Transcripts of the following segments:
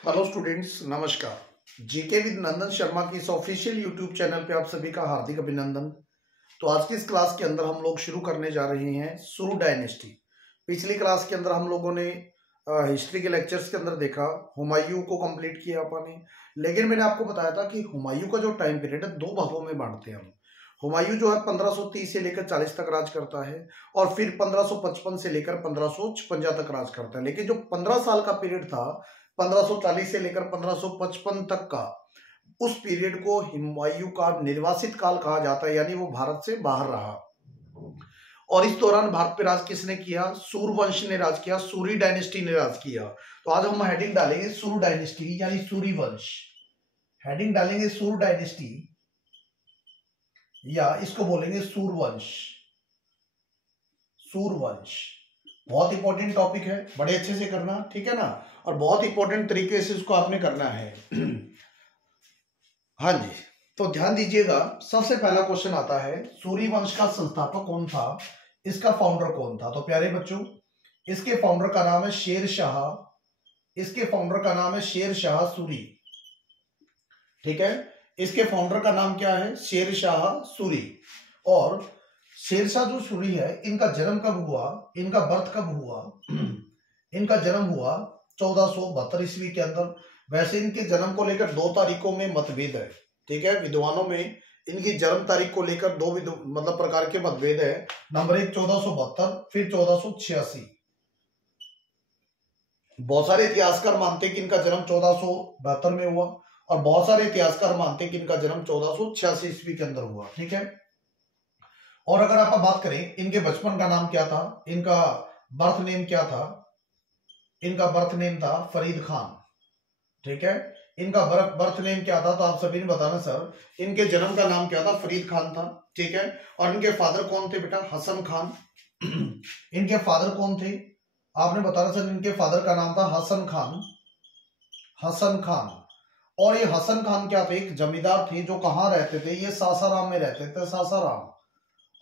Hello students, नमस्कार। GK with नंदन शर्मा की इस ऑफिशियल यूट्यूब चैनल पे आप सभी का हार्दिक अभिनंदन। तो आज की इस क्लास के अंदर हम लोग शुरू करने जा रहे हैं सुरु डायनेस्टी। पिछली क्लास के अंदर हम लोगों ने हिस्ट्री के लेक्चर्स के अंदर देखा, हुमायूं को कंप्लीट किया अपन ने। लेकिन मैंने आपको बताया था कि हुमायूं का जो टाइम पीरियड है दो भागों में बांटते हैं हम। हुमायूं जो है 1530 से लेकर 40 तक राज करता है और फिर 1555 से लेकर 1556 तक राज करता है। लेकिन जो 15 साल का पीरियड था 1540 से लेकर 1555 तक का, उस पीरियड को हुमायूं का निर्वासित काल कहा जाता है, यानी वो भारत से बाहर रहा। और इस दौरान भारत पे राज किसने किया? सूर्यवंश ने राज किया, सूरी डायनेस्टी ने राज किया। तो आज हम हेडिंग डालेंगे सूर्य डायनेस्टी यानी सूरी वंश। हेडिंग डालेंगे सूर्य डायनेस्टी या इसको बोलेंगे सूर्यवंश। सूर्यवंश बहुत इंपॉर्टेंट टॉपिक है, बड़े अच्छे से करना, ठीक है ना। और बहुत इंपॉर्टेंट तरीके से इसको आपने करना है। हाँ जी, तो ध्यान दीजिएगा। सबसे पहला क्वेश्चन आता है, सूर्यवंश का संस्थापक कौन था, इसका फाउंडर कौन था? तो प्यारे बच्चों, इसके फाउंडर का नाम है शेर शाह। इसके फाउंडर का नाम है शेर शाह सूरी, ठीक है। इसके फाउंडर का नाम क्या है? शेर शाह सूरी। और शेरशाह जो सूरी है, इनका जन्म कब हुआ, इनका बर्थ कब हुआ? इनका जन्म हुआ 1472 ईस्वी के अंदर। वैसे इनके जन्म को लेकर 2 तारीखों में मतभेद है, ठीक है। विद्वानों में इनकी जन्म तारीख को लेकर दो मतलब प्रकार के मतभेद है। नंबर 1 1472, फिर 1486। बहुत सारे इतिहासकार मानते हैं कि इनका जन्म 1472 में हुआ और बहुत सारे इतिहासकार मानते हैं कि इनका जन्म 1486 ईस्वी के अंदर हुआ, ठीक है। और अगर आप बात करें इनके बचपन का नाम क्या था, इनका बर्थ नेम क्या था? इनका बर्थ नेम था फरीद खान, ठीक है। इनका बर्थ नेम क्या था? तो आप सभी ने बताना सर। इनके जन्म का नाम क्या था? फरीद खान था, ठीक है। और इनके फादर कौन थे बेटा? हसन खान। इनके फादर कौन थे? आपने बताना सर। इनके फादर का नाम था हसन खान। हसन खान। और ये हसन खान क्या थे? एक जमींदार थे जो कहाँ रहते थे? ये सासाराम में रहते थे, सासाराम।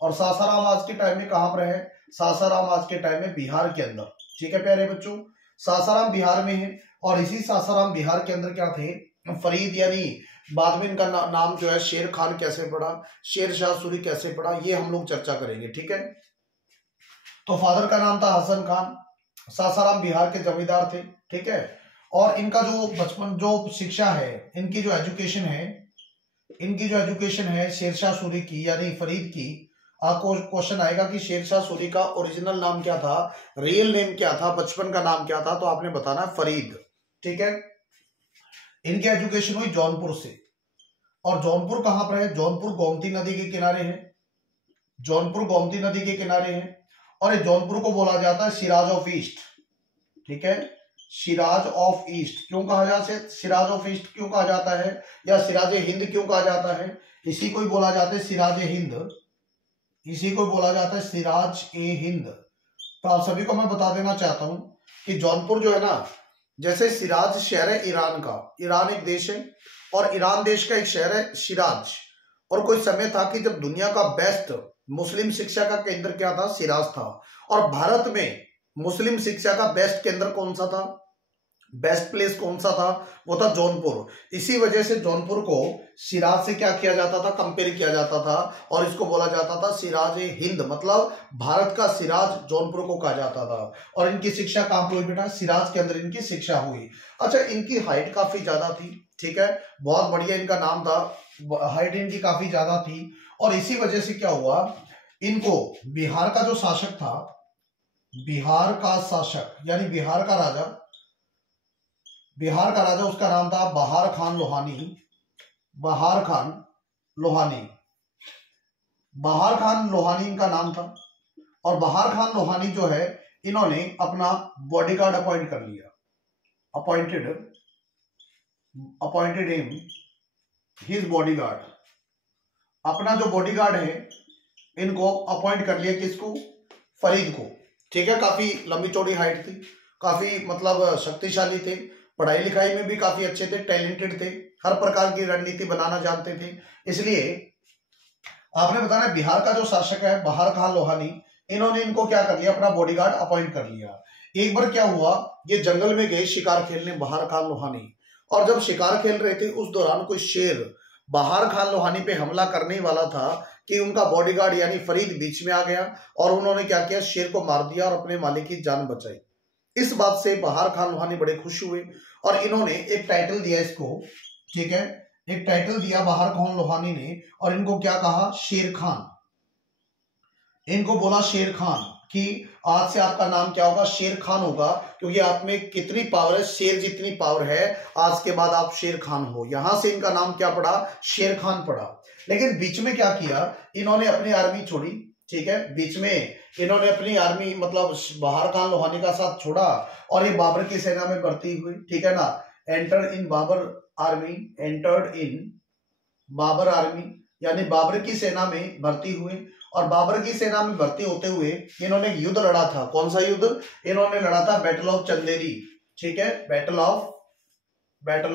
और सासाराम आज के टाइम में कहां पर है? सासाराम आज के टाइम में बिहार के अंदर, ठीक है प्यारे बच्चों। सासाराम बिहार में है। और इसी सासाराम बिहार के अंदर क्या थे? फरीद, यानी बाद में इनका नाम जो है शेर खान कैसे पड़ा, शेर शाह सूरी कैसे पड़ा, ये हम लोग चर्चा करेंगे, ठीक है। तो फादर का नाम था हसन खान, सासाराम बिहार के जमींदार थे, ठीक है। और इनका जो बचपन, जो शिक्षा है, इनकी जो एजुकेशन है, शेरशाह सूरी की यानी फरीद की। आपको क्वेश्चन आएगा कि शेरशाह सूरी का ओरिजिनल नाम क्या था, रियल नेम क्या था, बचपन का नाम क्या था? तो आपने बताना फरीद, ठीक है। इनकी एजुकेशन हुई जौनपुर से। और जौनपुर कहां पर है? जौनपुर गोमती नदी के किनारे है। जौनपुर गोमती नदी के किनारे है। और ये जौनपुर को बोला जाता है सिराज ऑफ ईस्ट, ठीक है। सिराज ऑफ ईस्ट क्यों कहा जाता है? सिराज ऑफ ईस्ट क्यों कहा जाता है, या सिराज हिंद क्यों कहा जाता है? इसी को ही बोला जाता है सिराज हिंद। इसी को बोला जाता है सिराज ए हिंद। तो आप सभी को मैं बता देना चाहता हूं कि जौनपुर जो है ना, जैसे सिराज शहर है ईरान का, ईरान एक देश है और ईरान देश का एक शहर है सिराज। और कोई समय था कि जब दुनिया का बेस्ट मुस्लिम शिक्षा का केंद्र क्या था? सिराज था। और भारत में मुस्लिम शिक्षा का बेस्ट केंद्र कौन सा था, बेस्ट प्लेस कौन सा था? वो था जौनपुर। इसी वजह से जौनपुर को सिराज से क्या किया जाता था? कंपेयर किया जाता था। और इसको बोला जाता था सिराज ए हिंद, मतलब भारत का सिराज जौनपुर को कहा जाता था। और इनकी शिक्षा कहां पर हुई बेटा? सिराज के अंदर इनकी शिक्षा हुई। अच्छा, इनकी हाइट काफी ज्यादा थी, ठीक है। बहुत बढ़िया इनका नाम था, हाइट इनकी काफी ज्यादा थी। और इसी वजह से क्या हुआ, इनको बिहार का जो शासक था, बिहार का शासक यानी बिहार का राजा, उसका नाम था बहार खान लोहानी। बहार खान लोहानी, बहार खान लोहानी इनका नाम था। और बहार खान लोहानी जो है, इन्होंने अपना बॉडीगार्ड अपॉइंट कर लिया। Appointed him his bodyguard. अपना जो बॉडीगार्ड है, इनको अपॉइंट कर लिया। किसको? फरीद को, ठीक है। काफी लंबी चौड़ी हाइट थी, काफी मतलब शक्तिशाली थे, पढ़ाई लिखाई में भी काफी अच्छे थे, टैलेंटेड थे, हर प्रकार की रणनीति बनाना जानते थे। इसलिए आपने बताना बिहार का जो शासक है बहार खान लोहानी, इन्होंने इनको क्या कर लिया? अपना बॉडीगार्ड अपॉइंट कर लिया। एक बार क्या हुआ, ये जंगल में गए शिकार खेलने बहार खान लोहानी, और जब शिकार खेल रहे थे उस दौरान कोई शेर बहार खान लोहानी पे हमला करने वाला था कि उनका बॉडीगार्ड यानी फरीद बीच में आ गया और उन्होंने क्या किया, शेर को मार दिया और अपने मालिक की जान बचाई। इस बात से बहार खान लोहानी बड़े खुश हुए और इन्होंने एक टाइटल दिया इसको, ठीक है, एक टाइटल दिया बहार खान लोहानी ने, और इनको क्या कहा, शेर खान। इनको बोला शेर खान कि आज से आपका नाम क्या होगा, शेर खान होगा, क्योंकि आप में कितनी पावर है, शेर जितनी पावर है, आज के बाद आप शेर खान हो। यहां से इनका नाम क्या पड़ा, शेर खान पड़ा। लेकिन बीच में क्या किया, इन्होंने अपनी आर्मी छोड़ी, ठीक है, बीच में इन्होंने अपनी आर्मी मतलब बहार खान लोहानी का साथ छोड़ा और ये बाबर की सेना में भर्ती हुई, ठीक है ना, entered in Babur army, entered in Babur army, यानी बाबर की सेना में भर्ती हुए। और बाबर की सेना में भर्ती होते हुए इन्होंने युद्ध लड़ा था। कौन सा युद्ध, इन्होंने लड़ा था बैटल ऑफ चंदेरी, ठीक है, बैटल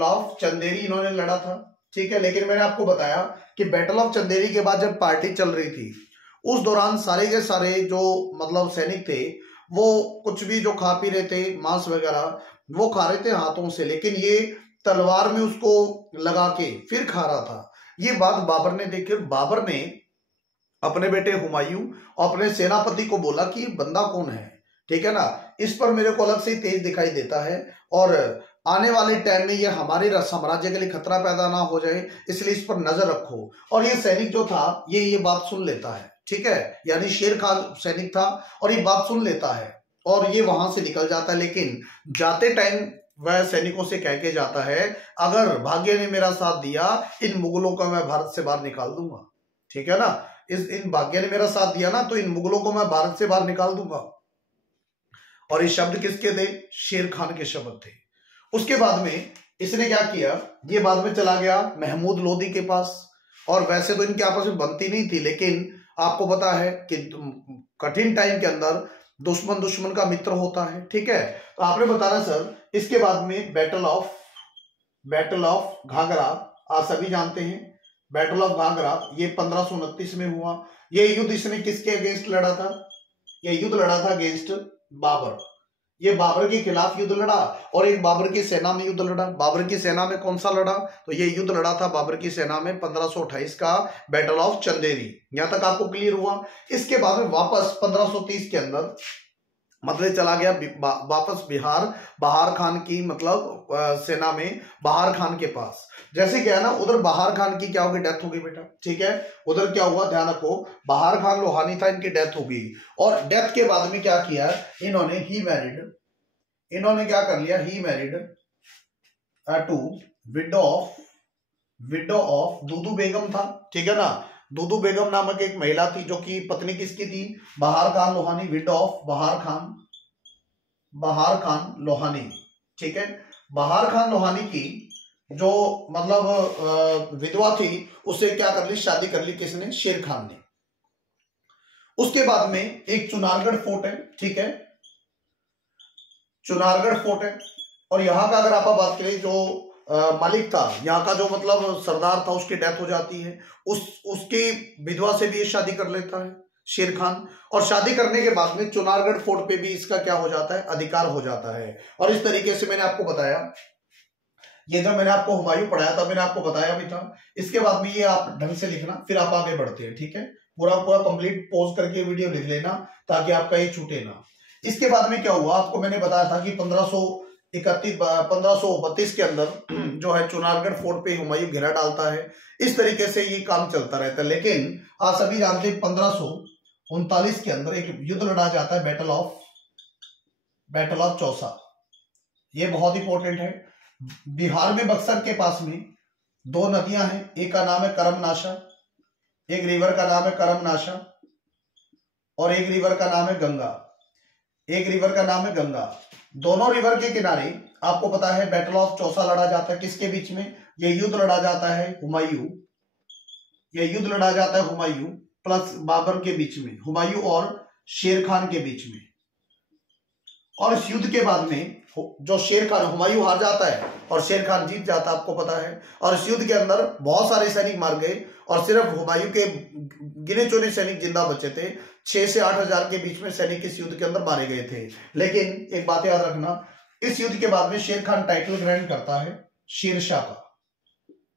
ऑफ चंदेरी इन्होंने लड़ा था, ठीक है। लेकिन मैंने आपको बताया कि बैटल ऑफ चंदेरी के बाद जब पार्टी चल रही थी उस दौरान सारे के सारे जो मतलब सैनिक थे वो कुछ भी जो खा पी रहे थे, मांस वगैरह वो खा रहे थे हाथों से, लेकिन ये तलवार में उसको लगा के फिर खा रहा था। ये बात बाबर ने देखी, बाबर ने अपने बेटे हुमायूं और अपने सेनापति को बोला कि बंदा कौन है, ठीक है ना, इस पर मेरे को अलग से तेज दिखाई देता है और आने वाले टाइम में ये हमारे साम्राज्य के लिए खतरा पैदा ना हो जाए, इसलिए इस पर नजर रखो। और ये सैनिक जो था ये बात सुन लेता है, ठीक है, यानी शेर खान सैनिक था और ये बात सुन लेता है और ये वहां से निकल जाता है। लेकिन जाते टाइम वह सैनिकों से कह के जाता है, अगर भाग्य ने मेरा साथ दिया इन मुगलों का मैं भारत से बाहर निकाल दूंगा, ठीक है ना, इन भाग्य ने मेरा साथ दिया ना तो इन मुगलों को मैं भारत से बाहर निकाल दूंगा। और ये शब्द किसके थे, शेर खान के शब्द थे। उसके बाद में इसने क्या किया, ये बाद में चला गया महमूद लोदी के पास, और वैसे तो इनके आपस में बनती नहीं थी, लेकिन आपको पता है कि कठिन टाइम के अंदर दुश्मन का मित्र होता है, ठीक है। तो आपने बताना सर, इसके बाद में बैटल ऑफ घाघरा आप सभी जानते हैं, बैटल ऑफ घाघरा ये 1529 में हुआ। ये युद्ध इसने किसके अगेंस्ट लड़ा था, ये युद्ध लड़ा था अगेंस्ट बाबर, ये बाबर के खिलाफ युद्ध लड़ा और एक बाबर की सेना में युद्ध लड़ा। बाबर की सेना में कौन सा लड़ा, तो ये युद्ध लड़ा था बाबर की सेना में 1528 का बैटल ऑफ चंदेरी। यहां तक आपको क्लियर हुआ। इसके बाद में वापस 1530 के अंदर मतलब चला गया वापस बहार खान की मतलब सेना में बहार खान के पास। जैसे क्या है ना, उधर बहार खान की क्या होगी, डेथ हो गई बेटा, ठीक है, उधर क्या हुआ ध्यान रखो, बहार खान लोहानी था, इनकी डेथ हो गई। और डेथ के बाद में क्या किया इन्होंने, इन्होंने क्या कर लिया, he married to widow of Dudu Begum था, ठीक है ना, दूदू बेगम नामक एक महिला थी जो कि पत्नी किसकी थी, बहार खान लोहानी, विडो ऑफ बहार खान लोहानी, ठीक है। बहार खान लोहानी की जो मतलब विधवा थी उससे क्या कर ली, शादी कर ली किसने, शेर खान ने। उसके बाद में एक चुनारगढ़ फोर्ट है, ठीक है, चुनारगढ़ फोर्ट है, और यहां का अगर आप बात करें जो मालिक था यहाँ का, जो मतलब सरदार था, उसकी डेथ हो जाती है, उसकी विधवा से भी ये शादी कर लेता है शेर खान, और शादी करने के बाद में चुनारगढ़ फोर्ट पे भी इसका क्या हो जाता है, अधिकार हो जाता है। और इस तरीके से मैंने आपको बताया, ये जो मैंने आपको हुमायूं पढ़ाया था मैंने आपको बताया भी था। इसके बाद में ये आप ढंग से लिखना, फिर आप आगे बढ़ते हैं, ठीक है, पूरा कंप्लीट पॉज करके वीडियो लिख लेना ताकि आपका ये छूटे ना। इसके बाद में क्या हुआ, आपको मैंने बताया था कि 1532 के अंदर जो है चुनारगढ़ फोर्ट पे हुमायूं घेरा डालता है। इस तरीके से ये काम चलता रहता है। लेकिन आप सभी जानते हैं 1539 के अंदर एक युद्ध लड़ा जाता है, बैटल ऑफ चौसा। ये बहुत इंपॉर्टेंट है। बिहार में बक्सर के पास में दो नदियां हैं, एक का नाम है करमनाशा, एक रिवर का नाम है करमनाशा, और एक रिवर का नाम है गंगा। दोनों रिवर के किनारे आपको पता है बैटल ऑफ चौसा लड़ा जाता है। किसके बीच में, ये युद्ध लड़ा जाता है हुमायूं प्लस बाबर के बीच में, हुमायूं और शेर खान के बीच में। और इस युद्ध के बाद में जो शेर खान, हुमायूं हार जाता है और शेर खान जीत जाता है, आपको पता है। और इस युद्ध के अंदर बहुत सारे सैनिक मार गए और सिर्फ हुमायूं के गिने चुने सैनिक जिंदा बचे थे। 6 से 8 हजार के बीच में सैनिक इस युद्ध के अंदर मारे गए थे। लेकिन एक बात याद रखना, इस युद्ध के बाद में शेर खान टाइटल ग्रहण करता है शेर शाह का,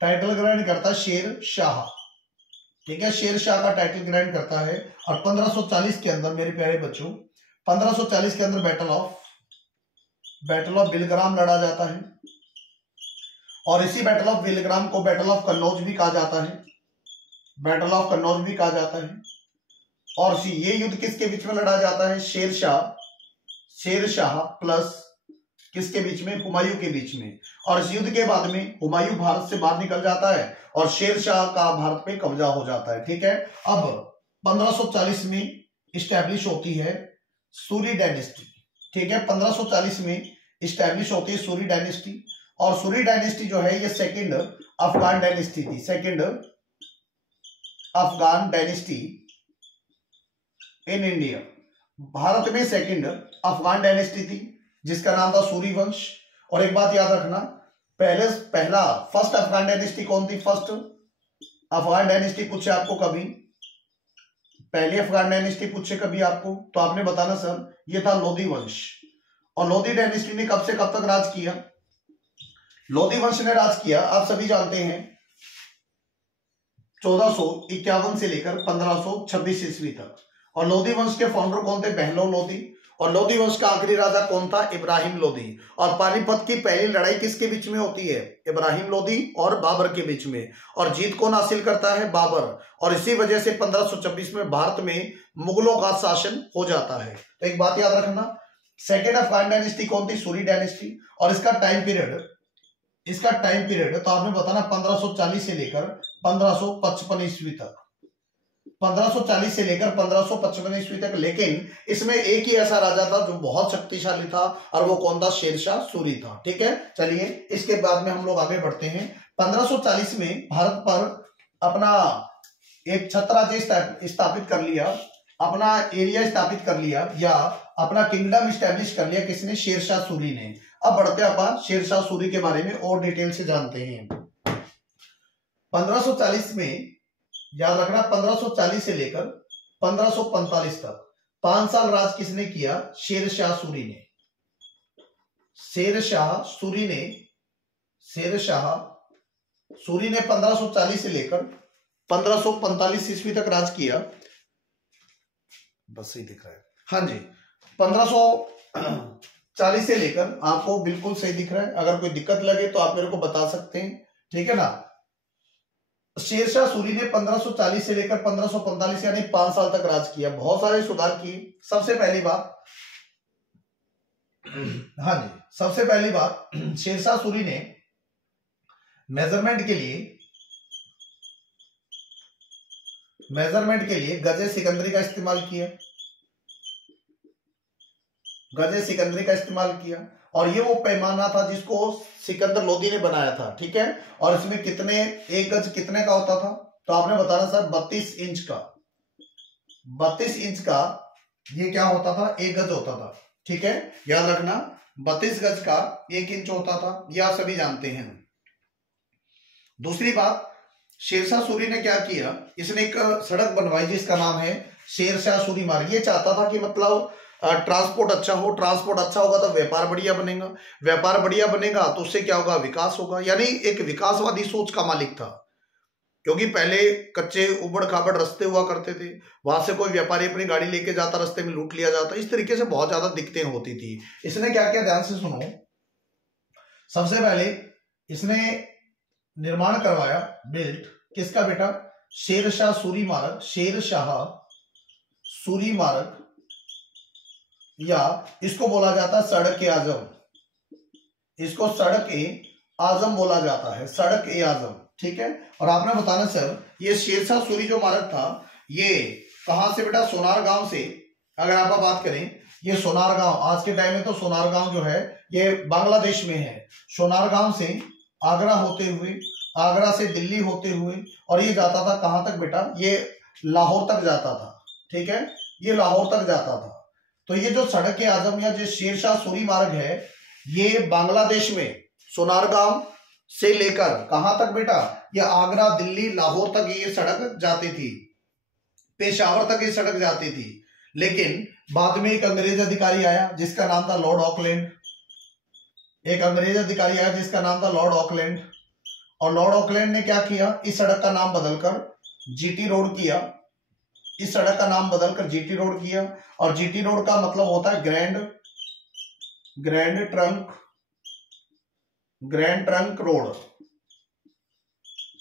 टाइटल ग्रहण करता है शेर शाह, ठीक है, शेर शाह का टाइटल ग्रहण करता है। और 1540 के अंदर मेरे प्यारे बच्चों, 1540 के अंदर बैटल ऑफ बिलग्राम लड़ा जाता है। और इसी बैटल ऑफ बिलग्राम को बैटल ऑफ कन्नौज भी कहा जाता है, बैटल ऑफ कन्नौज भी कहा जाता है। और ये युद्ध किसके बीच में लड़ा जाता है? शेर शाह प्लस किसके बीच में? हुमायूं के बीच में। और इस युद्ध के बाद में हुमायूं भारत से बाहर निकल जाता है और शेर शाह का भारत पे कब्जा हो जाता है, ठीक है। अब 1540 में इस्टेब्लिश होती है सूरी डायनेस्टी, ठीक है, 1540 में इस्टेब्लिश होती है सूरी डायनेस्टी। और सूरी डायनेस्टी जो है ये सेकंड अफगान डायनेस्टी थी, second Afghan dynasty in India. Bharat में सेकंड अफगान डायनेस्टी थी जिसका नाम था सूरी वंश। और एक बात याद रखना, फर्स्ट अफगान डायनेस्टी कौन थी? फर्स्ट अफगान डायनेस्टी पूछे आपको कभी, पहली अफगान डायनेस्टी पूछे कभी आपको, तो आपने बताना सर ये था लोधी वंश। और लोधी डायनेस्टी ने कब से कब तक राज किया? लोधी वंश ने राज किया, आप सभी जानते हैं, 1451 से लेकर 1526 ईस्वी तक। और लोधी वंश के फाउंडर कौन थे? बहलो लोधी। और लोधी वंश का आखिरी राजा कौन था? इब्राहिम लोधी। और पानीपत की पहली लड़ाई किसके बीच में होती है? इब्राहिम लोधी और बाबर के बीच में। और जीत कौन हासिल करता है? बाबर। और इसी वजह से 1526 में भारत में मुगलों का शासन हो जाता है। तो एक बात याद रखना, सेकेंड अफगान डायनेस्टी कौन थी? सूरी डायनेस्टी। और इसका टाइम पीरियड तो आपने बताना 1540 से लेकर 1555 ईस्वी तक, 1540 से लेकर 1555 ईस्वी तक। लेकिन इसमें एक ही ऐसा राजा था जो बहुत शक्तिशाली था, और वो कौन था? शेरशाह सूरी था, ठीक है। चलिए इसके बाद में हम लोग आगे बढ़ते हैं। 1540 में भारत पर अपना एक छत्र राज्य स्थापित कर लिया, अपना एरिया स्थापित कर लिया, या अपना किंगडम स्टैब्लिश कर लिया, किसने? शेरशाह सूरी ने। अब बढ़ते हैं अपन शेरशाह सूरी के बारे में और डिटेल से जानते हैं। 1540 में याद रखना, 1540 से लेकर 1545 तक 5 साल राज किसने किया? शेरशाह सूरी ने। शेरशाह सूरी ने 1540 से लेकर 1545 ईस्वी तक राज किया। बस सही दिख रहा है, हाँ जी, 1540 से लेकर, आपको बिल्कुल सही दिख रहा है। अगर कोई दिक्कत लगे तो आप मेरे को बता सकते हैं, ठीक है ना। शेरशाह सूरी ने 1540 से लेकर 1545 यानी 5 साल तक राज किया, बहुत सारे सुधार किए। सबसे पहली बात शेरशाह सूरी ने मेजरमेंट के लिए गजे सिकंदरी का इस्तेमाल किया। और ये वो पैमाना था जिसको सिकंदर लोधी ने बनाया था, ठीक है। और इसमें एक गज कितने का होता था? तो आपने बताना सर 32 इंच का। 32 इंच का ये क्या होता था? 1 गज होता था, ठीक है, याद रखना। 32 गज का 1 इंच होता था, ये आप सभी जानते हैं। दूसरी बात, शेरशाह सूरी ने क्या किया? इसने एक सड़क बनवाई जिसका नाम है शेरशाह सूरी मार्ग। ये चाहता था कि मतलब ट्रांसपोर्ट अच्छा होगा तो व्यापार बढ़िया बनेगा, तो उससे क्या होगा? विकास होगा। यानी एक विकासवादी सोच का मालिक था, क्योंकि पहले कच्चे उबड़ खाबड़ रास्ते हुआ करते थे, वहां से कोई व्यापारी अपनी गाड़ी लेके जाता, रास्ते में लूट लिया जाता, इस तरीके से बहुत ज्यादा दिक्कतें होती थी। इसने क्या किया? ध्यान से सुनो। सबसे पहले इसने निर्माण करवाया, बिल्ट किसका बेटा? शेरशाह सूरी मार्ग, या इसको बोला जाता है सड़क ए आजम। इसको सड़क ए आजम बोला जाता है, सड़क ए आजम, ठीक है। और आपने बताना सर ये शेरशाह सूरी जो मार्ग था ये कहां से बेटा? सोनार गांव से। अगर आप बात करें, ये सोनार गांव, आज के टाइम में तो सोनार गांव जो है ये बांग्लादेश में है। सोनार गांव से आगरा होते हुए, आगरा से दिल्ली होते हुए, और ये जाता था कहां तक बेटा? ये लाहौर तक जाता था, ठीक है, ये लाहौर तक जाता था। तो ये जो सड़क आजम या जो शेरशाह सूरी मार्ग है, ये बांग्लादेश में सोनारगांव से लेकर कहां तक बेटा, ये आगरा, दिल्ली, लाहौर तक ये सड़क जाती थी, पेशावर तक ये सड़क जाती थी। लेकिन बाद में एक अंग्रेज अधिकारी आया जिसका नाम था लॉर्ड ऑकलैंड, एक अंग्रेज अधिकारी आया जिसका नाम था लॉर्ड ऑकलैंड, और लॉर्ड ऑकलैंड ने क्या किया, इस सड़क का नाम बदलकर जीटी रोड किया, इस सड़क का नाम बदलकर जीटी रोड किया। और जीटी रोड का मतलब होता है ग्रैंड ट्रंक रोड,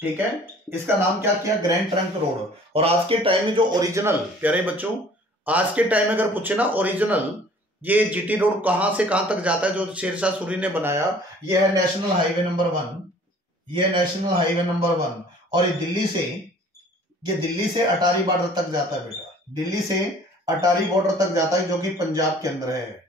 ठीक है, इसका नाम क्या किया, ग्रैंड ट्रंक रोड। और आज के टाइम में जो ओरिजिनल, प्यारे बच्चों, आज के टाइम में अगर पूछे ना ओरिजिनल ये जीटी रोड कहां से कहां तक जाता है जो शेरशाह सूरी ने बनाया, ये है नेशनल हाईवे नंबर 1, ये नेशनल हाईवे नंबर 1। और ये दिल्ली से अटारी बॉर्डर तक जाता है बेटा, दिल्ली से अटारी बॉर्डर तक जाता है जो कि पंजाब के अंदर है,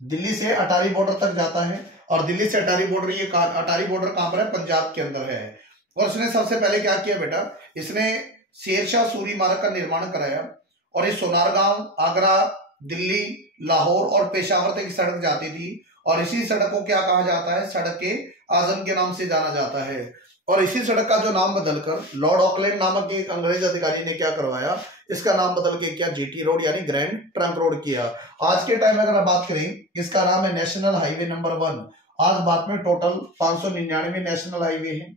दिल्ली से अटारी बॉर्डर तक जाता है। और दिल्ली से अटारी बॉर्डर, ये अटारी बॉर्डर कहां पर है, पंजाब के अंदर है। और इसने सबसे पहले क्या किया बेटा, इसने शेरशाह सूरी मार्ग का निर्माण कराया, और ये सोनारगांव, आगरा, दिल्ली, लाहौर और पेशावर तक सड़क जाती थी। और इसी सड़क को क्या कहा जाता है, सड़क के आजम के नाम से जाना जाता है। और इसी सड़क का जो नाम बदलकर लॉर्ड ऑकलैंड नामक एक अंग्रेज अधिकारी ने क्या करवाया, इसका नाम बदल के क्या, जीटी रोड यानी ग्रैंड ट्रंक रोड किया। आज के टाइम में अगर बात करें, इसका नाम है नेशनल हाईवे नंबर 1। आज बात में टोटल 599 नेशनल हाईवे है,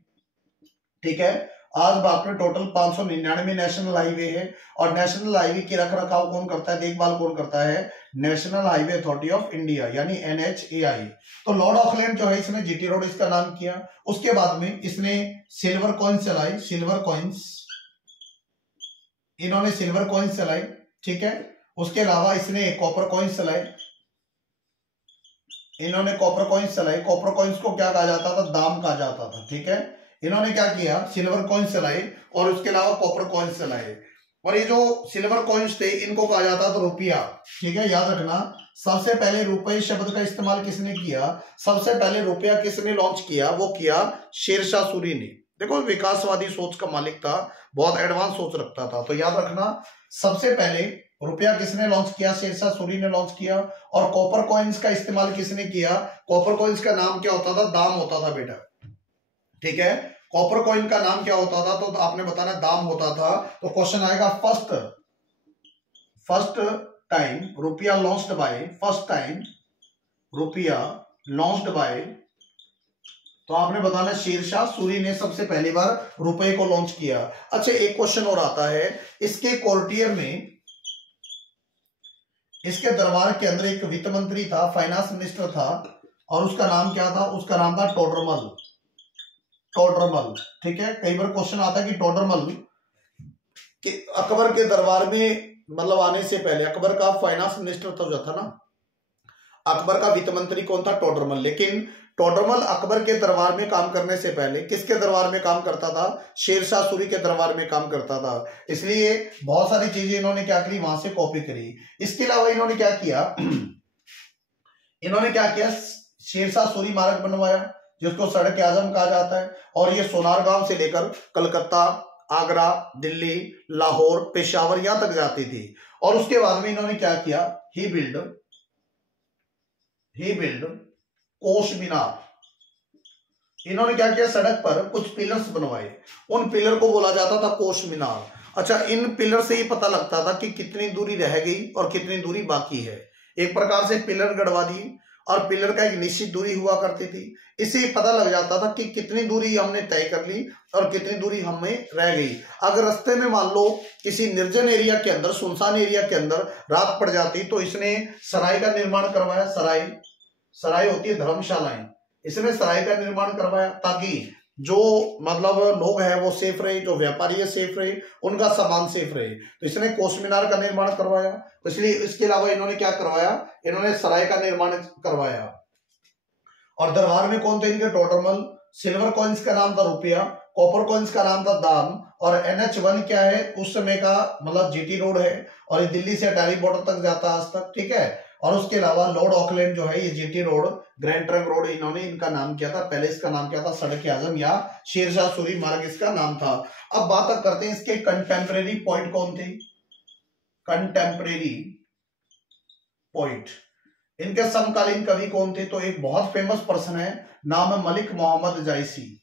ठीक है, आज बात में टोटल 599 नेशनल हाईवे है। और नेशनल हाईवे की रख रखाव कौन करता है, देखभाल कौन करता है, national highway authority of India यानी NHAI। तो लॉर्ड ऑकलैंड जो है इसने जीटी रोड इसका नाम किया। उसके बाद में इसने सिल्वर कॉइन्स चलाई, सिल्वर कॉइन्स, इन्होंने सिल्वर कॉइन्स चलाई, ठीक है। उसके अलावा इसने कॉपर कॉइन्स चलाए, इन्होंने कॉपर कॉइन्स चलाए। कॉपर कॉइन्स को क्या कहा जाता था, दाम कहा जाता था, ठीक है। इन्होंने क्या किया, सिल्वर कॉइन्स चलाए और उसके अलावा कॉपर कॉइन्स चलाए। और ये जो सिल्वर कॉइन्स थे इनको कहा जाता था रुपया, ठीक है, याद रखना। सबसे पहले रुपये शब्द का इस्तेमाल किसने किया, सबसे पहले रुपया किसने लॉन्च किया, वो किया शेरशाह सूरी ने। देखो विकासवादी सोच का मालिक था, बहुत एडवांस सोच रखता था। तो याद रखना सबसे पहले रुपया किसने लॉन्च किया, शेरशाह सूरी ने लॉन्च किया। और कॉपर कॉइन्स का इस्तेमाल किसने किया, कॉपर कॉइन्स का नाम क्या होता था, दाम होता था बेटा, ठीक है। कॉपर कॉइन का नाम क्या होता था, तो आपने बताना दाम होता था। तो क्वेश्चन आएगा फर्स्ट टाइम रुपया लॉन्च्ड बाय, फर्स्ट टाइम रुपया लॉन्च्ड बाय, तो आपने बताना शेरशाह सूरी ने सबसे पहली बार रुपए को लॉन्च किया। अच्छा एक क्वेश्चन और आता है, इसके कोर्टियर में, इसके दरबार के अंदर एक वित्त मंत्री था, फाइनेंस मिनिस्टर था, और उसका नाम क्या था, उसका नाम था टोडरमल, टोडरमल, ठीक है। कई बार क्वेश्चन आता है कि टोडरमल कि अकबर के दरबार में मतलब आने से पहले अकबर का फाइनेंस मिनिस्टर तो जो था ना, अकबर का वित्त मंत्री कौन था, टोडरमल। लेकिन टोडरमल अकबर के दरबार में काम करने से पहले किसके दरबार में काम करता था, शेरशाह सूरी के दरबार में काम करता था। इसलिए बहुत सारी चीजें इन्होंने क्या करी, वहां से कॉपी करी। इसके अलावा इन्होंने क्या किया, शेरशाह सूरी मार्ग बनवाया जिसको सड़क आजम कहा जाता है। और ये सोनारगांव से लेकर कलकत्ता, आगरा, दिल्ली, लाहौर, पेशावर यहां तक जाती थी। और उसके बाद में इन्होंने क्या किया, ही बिल्ड कोश मीनार। इन्होंने क्या किया, सड़क पर कुछ पिलर्स बनवाए, उन पिलर को बोला जाता था कोश मीनार। अच्छा इन पिलर से ही पता लगता था कि कितनी दूरी रह गई और कितनी दूरी बाकी है। एक प्रकार से पिलर गड़वा दिए और पिलर का एक निश्चित दूरी हुआ करती थी, इससे पता लग जाता था कि कितनी दूरी हमने तय कर ली और कितनी दूरी हमें रह गई। अगर रास्ते में मान लो किसी निर्जन एरिया के अंदर, सुनसान एरिया के अंदर रात पड़ जाती, तो इसने सराय का निर्माण करवाया। सराय होती है धर्मशालाएं, इसने सराय का निर्माण करवाया ताकि जो मतलब लोग हैं वो सेफ रहे, जो व्यापारी है सेफ रहे, उनका सामान सेफ रहे। तो इसने कोस मीनार का निर्माण करवाया। तो इसलिए इसके अलावा इन्होंने क्या करवाया, इन्होंने सराय का निर्माण करवाया। और दरबार में कौन थे इनके, टोडरमल। सिल्वर कॉइन्स का नाम था रुपया, कॉपर कॉइन्स का नाम था दाम। और NH1 क्या है, उस समय का मतलब जीटी रोड है, और ये दिल्ली से अटारी बॉर्डर तक जाता है आज तक, ठीक है। और उसके अलावा लॉर्ड ऑकलैंड जो है, ये GT road, grand trunk road, इन्होंने इनका नाम किया था। पहले इसका नाम क्या था, सड़क आजम या शेरशाह सूरी मार्ग इसका नाम था। अब बात करते हैं इसके कंटेम्परेरी पॉइंट कौन थे, कंटेम्परेरी पोइट। इनके समकालीन कवि कौन थे? तो एक बहुत फेमस पर्सन है, नाम है मलिक मोहम्मद जायसी।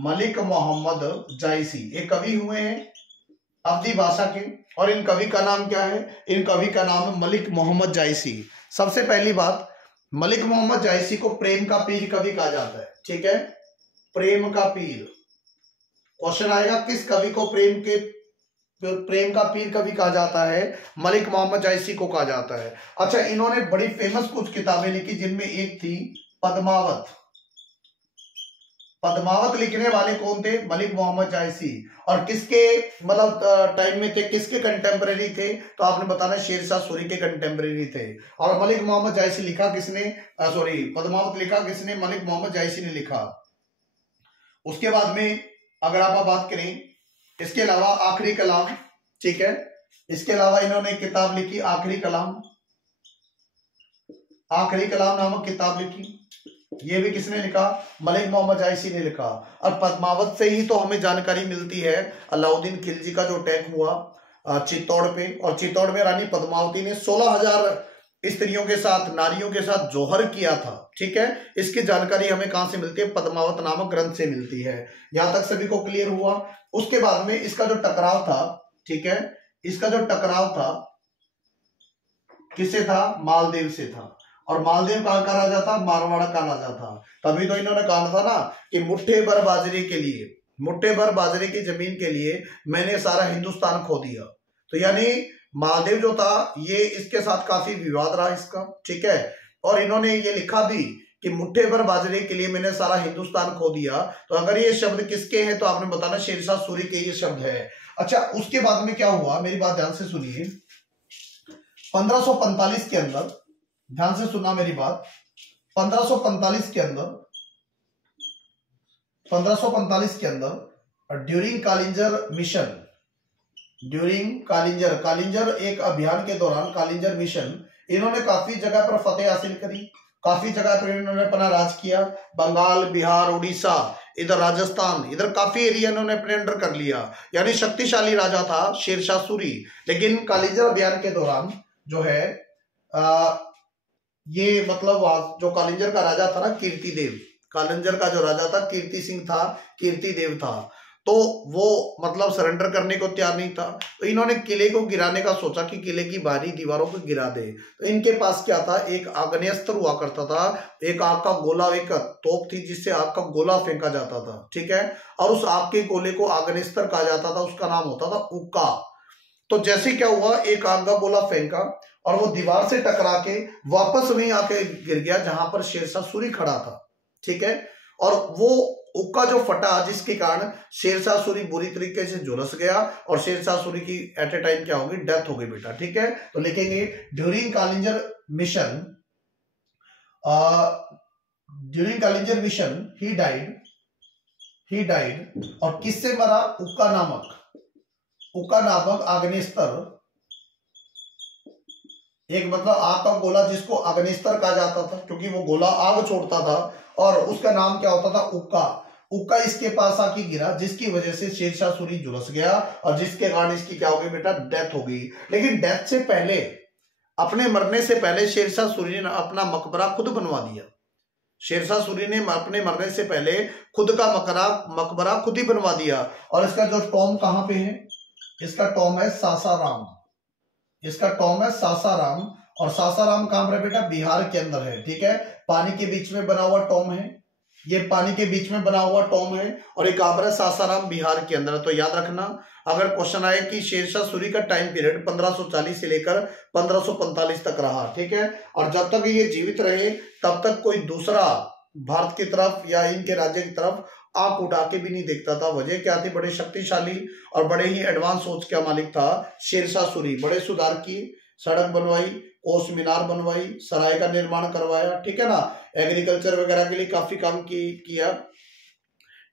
मलिक मोहम्मद जायसी एक कवि हुए हैं अवधी भाषा के, और इन कवि का नाम क्या है? इन कवि का नाम है मलिक मोहम्मद जायसी। सबसे पहली बात, मलिक मोहम्मद जायसी को प्रेम का पीर कवि कहा जाता है। ठीक है, प्रेम का पीर। क्वेश्चन आएगा किस कवि को प्रेम का पीर कवि कहा जाता है? मलिक मोहम्मद जायसी को कहा जाता है। अच्छा, इन्होंने बड़ी फेमस कुछ किताबें लिखी, जिनमें एक थी पद्मावत। पद्मावत लिखने वाले कौन थे? मलिक मोहम्मद जायसी। और किसके मतलब टाइम में थे, किसके कंटेम्परेरी थे? तो आपने बताना शेरशाह सूरी के कंटेम्परेरी थे। और मलिक मोहम्मद जायसी लिखा किसने? पद्मावत लिखा किसने? मलिक मोहम्मद जायसी ने लिखा। उसके बाद में अगर आप बात करें, इसके अलावा आखिरी कलाम, ठीक है, इसके अलावा इन्होंने किताब लिखी आखिरी कलाम। आखिरी कलाम नामक किताब लिखी, ये भी किसने लिखा? मलिक मोहम्मद जायसी ने लिखा। और पद्मावत से ही तो हमें जानकारी मिलती है अलाउद्दीन खिलजी का जो अटैक हुआ चित्तौड़ पे, और चित्तौड़ में रानी पद्मावती ने 16,000 स्त्रियों के साथ, नारियों के साथ जोहर किया था। ठीक है, इसकी जानकारी हमें कहां से मिलती है? पद्मावत नामक ग्रंथ से मिलती है। यहां तक सभी को क्लियर हुआ? उसके बाद में इसका जो टकराव था, ठीक है, इसका जो टकराव था किससे था? मालदेव से था। और मालदेव कहां का राजा था? मारवाड़ का राजा था। तभी तो इन्होंने कहा था ना कि मुट्ठे भर बाजरे के लिए, मुट्ठे भर बाजरे की जमीन के लिए मैंने सारा हिंदुस्तान खो दिया। तो यानी मालदेव जो था, ये इसके साथ काफी विवाद रहा इसका। ठीक है, और इन्होंने ये लिखा भी कि मुट्ठे भर बाजरे के लिए मैंने सारा हिंदुस्तान खो दिया। तो अगर ये शब्द किसके हैं तो आपने बताना शेरशाह सूरी के ये शब्द है। अच्छा, उसके बाद में क्या हुआ, मेरी बात ध्यान से सुनिए। 1545 के अंदर, ध्यान से सुनना मेरी बात, 1545 के अंदर, 1545 के अंदर during Kalinjar mission, during Kalinjar एक अभियान के दौरान, कालिंजर मिशन, इन्होंने काफी जगह पर फतेह हासिल करी, काफी जगह पर इन्होंने अपना राज किया। बंगाल, बिहार, उड़ीसा, इधर राजस्थान, इधर काफी एरिया इन्होंने अपने अंडर कर लिया। यानी शक्तिशाली राजा था शेरशाह सूरी। लेकिन कालिंजर अभियान के दौरान जो है ये मतलब जो कालिंजर का राजा था ना, कीर्तिदेव, कालिंजर का जो राजा था कीर्ति सिंह था, कीर्तिदेव था, तो वो मतलब सरेंडर करने को तैयार नहीं था। तो इन्होंने किले को गिराने का सोचा कि किले की बाहरी दीवारों को गिरा दे। तो इनके पास क्या था? एक आग्नेयास्त्र हुआ करता था, एक आग का गोला, एक तोप थी जिससे आग का गोला फेंका जाता था। ठीक है, और उस आग के गोले को आग्नेयास्त्र कहा जाता था, उसका नाम होता था उक्का। तो जैसे क्या हुआ, एक आग का गोला फेंका और वो दीवार से टकरा के वापस वहीं आके गिर गया जहां पर शेरशाह सूरी खड़ा था। ठीक है, और वो उक्का जो फटा, जिसके कारण शेरशाह सूरी बुरी तरीके से झुलस गया और शेरशाह सूरी की एट ए टाइम क्या होगी? डेथ हो गई बेटा। ठीक है, तो लिखेंगे during Kalinjar mission, during Kalinjar mission he died. और किससे मरा? उक्का नामक आग्नेयास्त्र, एक मतलब आग का गोला जिसको आग्नेयास्त्र कहा जाता था, क्योंकि वो गोला आग छोड़ता था, और उसका नाम क्या होता था? उक्का इसके पास आके गिरा, जिसकी वजह से शेरशाह सूरी झुलस गया और जिसके कारण इसकी क्या हो गई बेटा? डेथ हो गई। लेकिन डेथ से पहले, अपने मरने से पहले शेरशाह सूरी ने अपना मकबरा खुद बनवा दिया। शेरशाह सूरी ने अपने मरने से पहले खुद का मकबरा खुद ही बनवा दिया। और इसका जो टॉम कहां पे है? इसका टॉम है सासाराम, इसका टॉम है सासाराम। और सासाराम कहां पर है बेटा? बिहार के अंदर है। ठीक है, पानी के बीच में बना हुआ टॉम है, ये पानी के बीच में बना हुआ टॉम है, और एक कहां पर है? सासाराम, बिहार के अंदर। तो याद रखना, अगर क्वेश्चन आए कि शेरशाह सूरी का टाइम पीरियड 1540 से लेकर 1545 तक रहा। ठीक है, और जब तक ये जीवित रहे तब तक कोई दूसरा भारत की तरफ या इनके राज्य की तरफ आंख उठा के भी नहीं देखता था। वजह क्या थी? बड़े शक्तिशाली और बड़े ही एडवांस सोच का मालिक था शेरशाह सूरी। बड़े सुधार किए, सड़क बनवाई, कोस मीनार बनवाई, सराय का निर्माण करवाया। ठीक है ना, एग्रीकल्चर वगैरह के लिए काफी काम किया,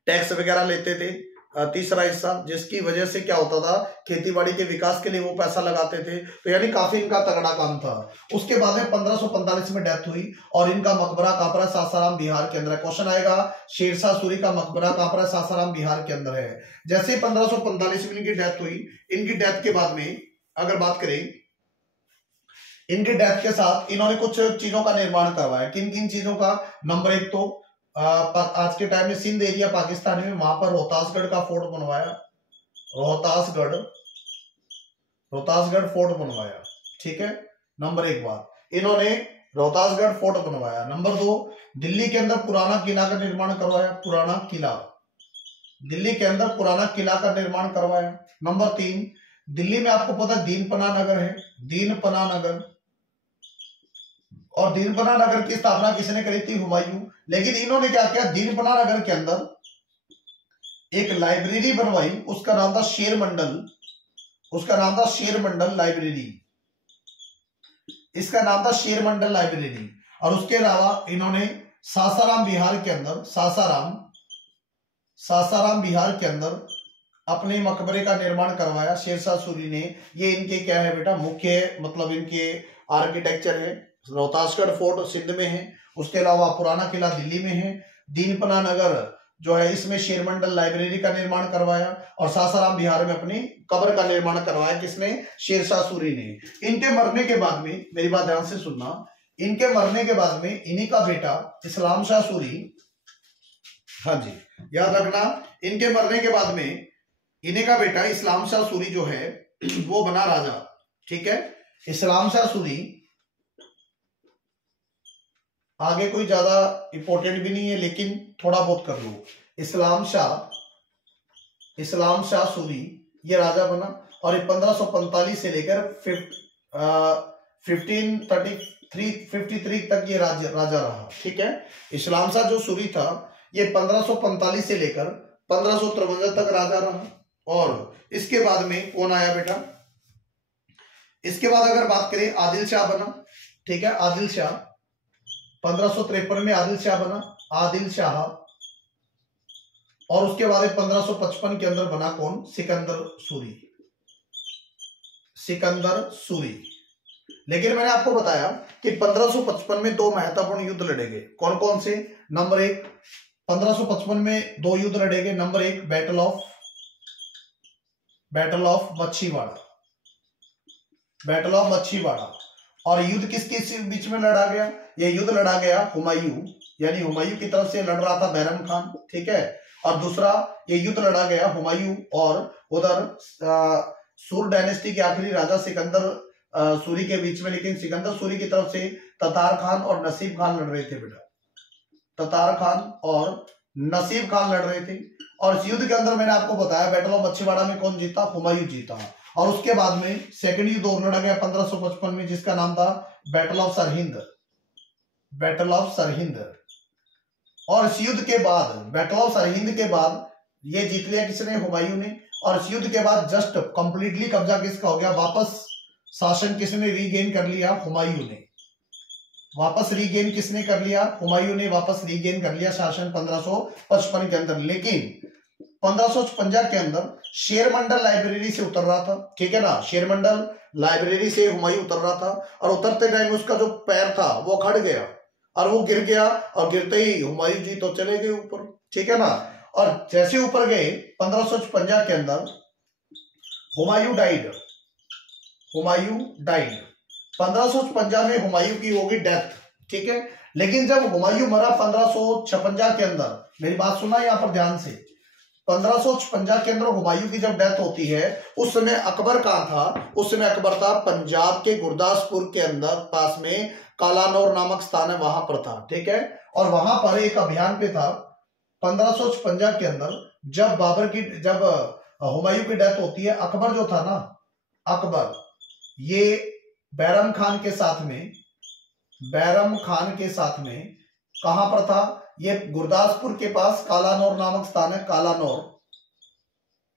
टैक्स वगैरह लेते थे तीसरा हिस्सा, जिसकी वजह से क्या होता था? खेतीबाड़ी के विकास के लिए वो पैसा लगाते थे। तो यानी काफी इनका तगड़ा काम था। उसके बाद में 1545 में डेथ हुई और इनका मकबरा कहां पर है? सासाराम, बिहार के अंदर है। क्वेश्चन आएगा शेरशाह सूरी का मकबरा कहां पर है? सासाराम, बिहार के अंदर है। जैसे 1545 में इनकी डेथ हुई, इनकी डेथ के बाद में अगर बात करें, इनकी डेथ के साथ इन्होंने कुछ चीजों का निर्माण करवाया। किन किन चीजों का? नंबर एक तो आज के टाइम में सिंध एरिया पाकिस्तान में, वहां पर रोहतासगढ़ का फोर्ट बनवाया, रोहतासगढ़ फोर्ट बनवाया। ठीक है, नंबर एक बात, इन्होंने रोहतासगढ़ फोर्ट बनवाया। नंबर दो, दिल्ली के अंदर पुराना किला का निर्माण करवाया, पुराना किला, दिल्ली के अंदर पुराना किला का निर्माण करवाया। नंबर तीन, दिल्ली में आपको पता है दीनपना नगर है, दीनपना नगर, और दीनपना नगर की स्थापना किसने करी थी? हुमायूं। लेकिन इन्होंने क्या किया, दीनपना नगर के अंदर एक लाइब्रेरी बनवाई, उसका नाम था शेर मंडल, उसका नाम था शेर मंडल लाइब्रेरी, इसका नाम था शेर मंडल लाइब्रेरी। और उसके अलावा इन्होंने सासाराम बिहार के अंदर, सासाराम बिहार के अंदर अपने मकबरे का निर्माण करवाया शेरशाह सूरी ने। ये इनके क्या है बेटा, मुख्य मतलब इनके आर्किटेक्चर है। रोहतासगढ़ फोर्ट सिंध में है, उसके अलावा पुराना किला दिल्ली में है, दीनपना नगर जो है इसमें शेरमंडल लाइब्रेरी का निर्माण करवाया, और सासाराम बिहार में अपनी कब्र का निर्माण करवाया। किसने? शेरशाह सूरी ने। इनके मरने के बाद में, मेरी बात ध्यान से सुनना, इनके मरने के बाद में इन्हीं का बेटा इस्लाम शाह सूरी, हाँ जी याद रखना, इनके मरने के बाद में इन्हीं का बेटा इस्लाम शाह सूरी जो है वो बना राजा। ठीक है, इस्लाम शाह सूरी आगे कोई ज्यादा इंपॉर्टेंट भी नहीं है, लेकिन थोड़ा बहुत कर लो। इस्लाम शाह सूरी ये राजा बना, और 1545 से लेकर 1553 तक ये राजा रहा। ठीक है, इस्लाम शाह जो सूरी था ये 1545 से लेकर 1553 तक राजा रहा। और इसके बाद में कौन आया बेटा? इसके बाद अगर बात करें, आदिल शाह बना। ठीक है, आदिल शाह 1553 में आदिल शाह बना, आदिल शाह। और उसके बाद 1555 के अंदर बना कौन? सिकंदर सूरी। लेकिन मैंने आपको बताया कि 1555 में दो महत्वपूर्ण युद्ध लड़े गए। कौन कौन से? नंबर एक, 1555 में दो युद्ध लड़े गए। नंबर एक, बैटल ऑफ मच्छीवाड़ा। और युद्ध किसके बीच में लड़ा गया? ये युद्ध लड़ा गया हुमायूं, यानी हुमायूं की तरफ से लड़ रहा था बैरम खान। ठीक है, और दूसरा ये युद्ध लड़ा गया हुमायूं और उधर सूर डायनेस्टी के आखिरी राजा सिकंदर सूरी के बीच में। लेकिन सिकंदर सूरी की तरफ से ततार खान और नसीब खान लड़ रहे थे बेटा, ततार खान और नसीब खान लड़ रहे थे। और इस युद्ध के अंदर मैंने आपको बताया बैटल ऑफ मच्छीवाड़ा में कौन जीता? हुमायूं जीता। और उसके बाद में सेकंड युद्ध और लड़ा गया 1555 में, जिसका नाम था बैटल ऑफ सरहिंद। और इस युद्ध के बाद, बैटल ऑफ सरहिंद के बाद ये जीत लिया किसने? हुमायूं ने। और इस युद्ध के बाद जस्ट कंप्लीटली कब्जा किसका हो गया? वापस शासन किसने रीगेन कर लिया? हुमायूं ने। वापस रीगेन किसने कर लिया? हुमायूं ने वापस रीगेन कर लिया शासन 1555 के अंदर। लेकिन 1556 के अंदर शेरमंडल लाइब्रेरी से उतर रहा था। ठीक है ना, शेरमंडल लाइब्रेरी से हुमायूं उतर रहा था, और उतरते टाइम उसका जो पैर था वो खड़ गया और वो गिर गया, और गिरते ही हुमायूं जी तो चले गए ऊपर। ठीक है ना, और जैसे ऊपर गए 1556 के अंदर हुमायूं डाइड। 1556 में हुमायूं की होगी डेथ। ठीक है, लेकिन जब हुमायूं मरा 1556 के अंदर, मेरी बात सुना यहां पर ध्यान से, 1556 के अंदर हुमायूं की जब डेथ होती है, उस समय अकबर कहां था? उस समय अकबर था पंजाब के गुरदासपुर के अंदर, पास में कालानौर नामक स्थान है, वहां पर था। ठीक है, और वहां पर एक अभियान पे था 1556 के अंदर, जब हुमायूं की डेथ होती है। अकबर जो था ना, अकबर ये बैरम खान के साथ में कहां पर था? ये गुरदासपुर के पास कालानौर नामक स्थान है, कालानौर,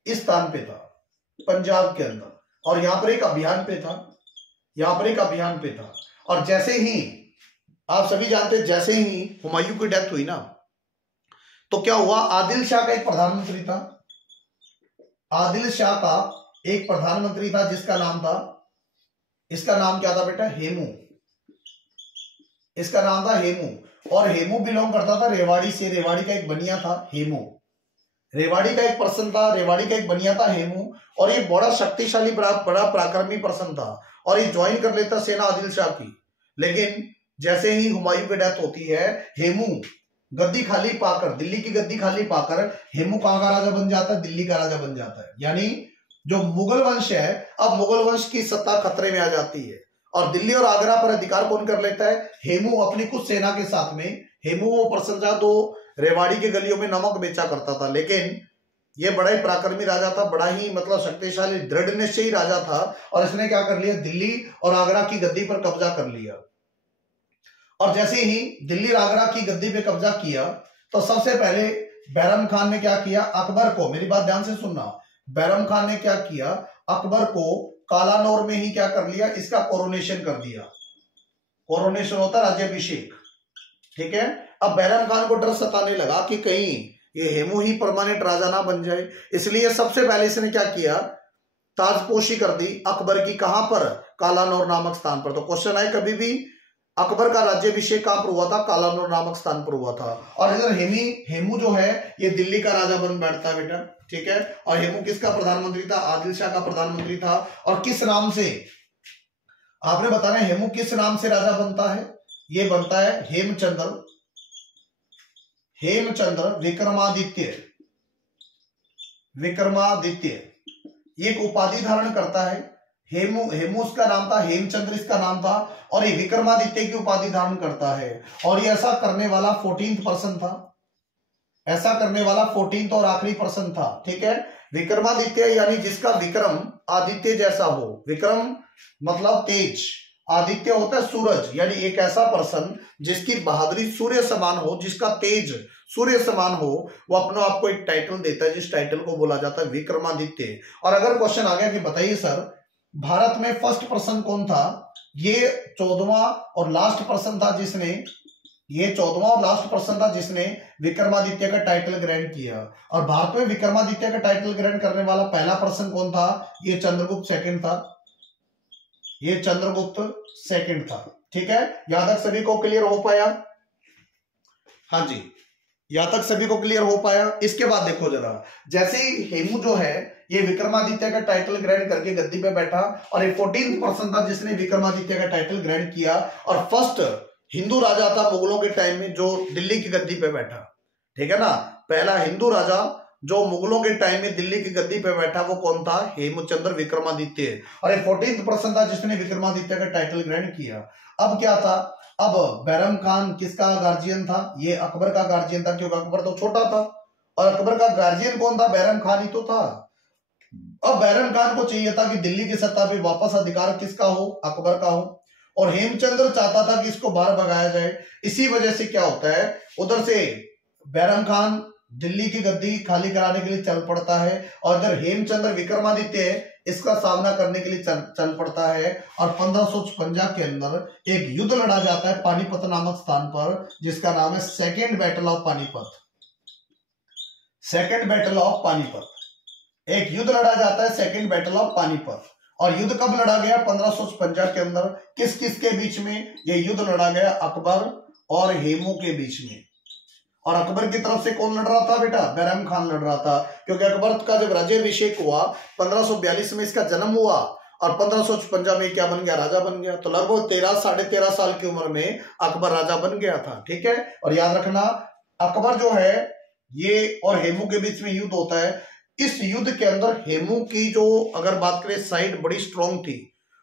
इस स्थान पे था पंजाब के अंदर। और यहां पर एक अभियान पे था, और जैसे ही आप सभी जानते हैं, जैसे ही हुमायूं की डेथ हुई ना, तो क्या हुआ? आदिल शाह का एक प्रधानमंत्री था, आदिल शाह का एक प्रधानमंत्री था, जिसका नाम था, इसका नाम क्या था बेटा? हेमू। इसका नाम था हेमू, और हेमू बिलोंग करता था रेवाड़ी से। रेवाड़ी का एक बनिया था हेमू, रेवाड़ी का एक पर्सन था, रेवाड़ी का एक बनिया था हेमू, और ये बड़ा शक्तिशाली बड़ा पराक्रमी पर्सन था और ये ज्वाइन कर लेता सेना आदिल शाह की। लेकिन जैसे ही हुमायूं की डेथ होती है, हेमू गद्दी खाली पाकर, दिल्ली की गद्दी खाली पाकर हेमू कहां का राजा बन जाता है? दिल्ली का राजा बन जाता है। यानी जो मुगल वंश है, अब मुगल वंश की सत्ता खतरे में आ जाती है और दिल्ली और आगरा पर अधिकार कौन कर लेता है? हेमू अपनी कुछ सेना के साथ में। हेमू वो पर्सन था जो रेवाड़ी के गलियों में नमक बेचा करता था, लेकिन ये बड़ा ही पराक्रमी राजा था, बड़ा ही मतलब शक्तिशाली दृढ़ निश्चयी राजा था और इसने क्या कर लिया? दिल्ली और आगरा की गद्दी पर कब्जा कर लिया। और जैसे ही दिल्ली आगरा की गद्दी पे कब्जा किया तो सबसे पहले बैरम खान ने क्या किया? अकबर को, मेरी बात ध्यान से सुनना, बैरम खान ने क्या किया? अकबर को कालानौर में ही क्या कर लिया? इसका कोरोनेशन कर दिया। कोरोनेशन होता है राज्याभिषेक, ठीक है। अब बैरम खान को डर सताने लगा कि कहीं ये हेमू ही परमानेंट राजा ना बन जाए, इसलिए सबसे पहले इसने क्या किया? ताजपोशी कर दी अकबर की। कहां पर? कालानौर नामक स्थान पर। तो क्वेश्चन है कभी भी अकबर का राज्याभिषेक कहां पर हुआ था? कालानौर नामक स्थान पर हुआ था। और इधर हेमू जो है ये दिल्ली का राजा बन बैठता है बेटा, ठीक है। और हेमू किसका प्रधानमंत्री था? आदिल शाह का प्रधानमंत्री था। और किस नाम से आपने बताना, हेमू किस नाम से राजा बनता है? ये बनता है हेमचंद्र विक्रमादित्य। ये एक उपाधि धारण करता है। हेमू उसका नाम था, हेमचंद्र इसका नाम था, और ये विक्रमादित्य की उपाधि धारण करता है। और ये ऐसा करने वाला 14th पर्सन था, ऐसा करने वाला 14th और आखिरी पर्सन था, ठीक है। विक्रमादित्य यानी जिसका विक्रम आदित्य जैसा हो। विक्रम मतलब तेज, आदित्य होता है सूरज, यानी एक ऐसा पर्सन जिसकी बहादुरी सूर्य समान हो, जिसका तेज सूर्य समान हो, वो अपने आप को एक टाइटल देता है, जिस टाइटल को बोला जाता है विक्रमादित्य। और अगर क्वेश्चन आ गया कि बताइए सर भारत में फर्स्ट पर्सन कौन था? ये 14वां और लास्ट पर्सन था जिसने, ये 14वां और लास्ट पर्सन था जिसने विक्रमादित्य का टाइटल ग्रहण किया। और भारत में विक्रमादित्य का टाइटल ग्रहण करने वाला पहला पर्सन कौन था? ये चंद्रगुप्त सेकंड था, ये चंद्रगुप्त सेकंड था, ठीक है। यहां तक सभी को क्लियर हो पाया? हाँ जी, यहां तक सभी को क्लियर हो पाया। इसके बाद देखो जरा, जैसे ही हेमू जो है ये विक्रमादित्य का टाइटल ग्रहण करके गद्दी पे बैठा, और ये 14th पर्सन था जिसने विक्रमादित्य का टाइटल ग्रहण किया, और फर्स्ट हिंदू राजा था मुगलों के टाइम में जो दिल्ली की गद्दी पे बैठा, ठीक है ना। पहला हिंदू राजा जो मुगलों के टाइम में दिल्ली की गद्दी पे बैठा वो कौन था? हेमचंद्र विक्रमादित्य। और ये 14th पर्सन था जिसने विक्रमादित्य का टाइटल ग्रहण किया। अब क्या था? अब बैरम खान किसका गार्जियन था? ये अकबर का गार्जियन था, क्योंकि अकबर तो छोटा था, और अकबर का गार्जियन कौन था? बैरम खान ही तो था। अब बैरम खान को चाहिए था कि दिल्ली की सत्ता पे वापस अधिकार किसका हो? अकबर का हो। और हेमचंद्र चाहता था कि इसको बाहर भगाया जाए। इसी वजह से क्या होता है, उधर से बैरम खान दिल्ली की गद्दी खाली कराने के लिए चल पड़ता है, और इधर हेमचंद्र विक्रमादित्य इसका सामना करने के लिए चल पड़ता है। और 1556 के अंदर एक युद्ध लड़ा जाता है पानीपत नामक स्थान पर, जिसका नाम है second battle of Panipat. Second battle of Panipat, एक युद्ध लड़ा जाता है सेकेंड बैटल ऑफ पानीपत। और युद्ध कब लड़ा गया? 1556 के अंदर। किस किस के बीच में ये युद्ध लड़ा गया? अकबर और हेमू के बीच में। और अकबर की तरफ से कौन लड़ रहा था बेटा? बैरम खान लड़ रहा था, क्योंकि अकबर का जब राज्याभिषेक हुआ 1542 में इसका जन्म हुआ, और 1556 में क्या बन गया? राजा बन गया। तो लगभग 13 साढ़े 13 साल की उम्र में अकबर राजा बन गया था, ठीक है। और याद रखना अकबर जो है ये और हेमू के बीच में युद्ध होता है। इस युद्ध के अंदर हेमू की जो अगर बात करें साइड बड़ी स्ट्रांग थी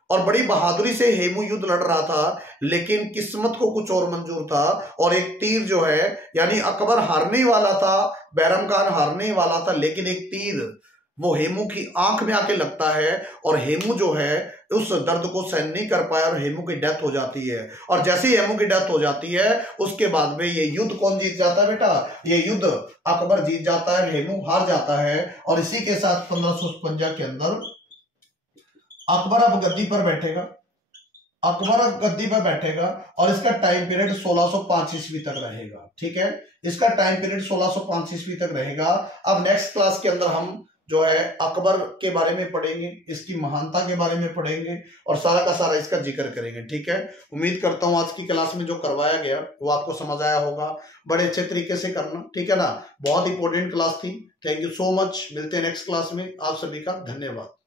और बड़ी बहादुरी से हेमू युद्ध लड़ रहा था, लेकिन किस्मत को कुछ और मंजूर था। और एक तीर जो है, यानी अकबर हारने वाला था, बैरम खान हारने वाला था, लेकिन एक तीर वो हेमू की आंख में आके लगता है, और हेमू जो है उस दर्द को सहन नहीं कर पाया और हेमू की डेथ हो जाती है। और जैसे ही हेमू की डेथ हो जाती है उसके बाद में ये युद्ध कौन जीत जाता है बेटा? ये युद्ध अकबर जीत जाता है, हेमू हार जाता है। और इसी के साथ 1556 के अंदर अकबर अब गद्दी पर बैठेगा, अकबर अब गद्दी पर बैठेगा, और इसका टाइम पीरियड 1605 ईस्वी तक रहेगा, ठीक है। इसका टाइम पीरियड 1605 ईस्वी तक रहेगा। अब नेक्स्ट क्लास के अंदर हम जो है अकबर के बारे में पढ़ेंगे, इसकी महानता के बारे में पढ़ेंगे और सारा का सारा इसका जिक्र करेंगे। ठीक है, उम्मीद करता हूँ आज की क्लास में जो करवाया गया वो आपको समझ आया होगा। बड़े अच्छे तरीके से करना, ठीक है ना, बहुत इंपॉर्टेंट क्लास थी। थैंक यू सो मच, मिलते हैं नेक्स्ट क्लास में। आप सभी का धन्यवाद।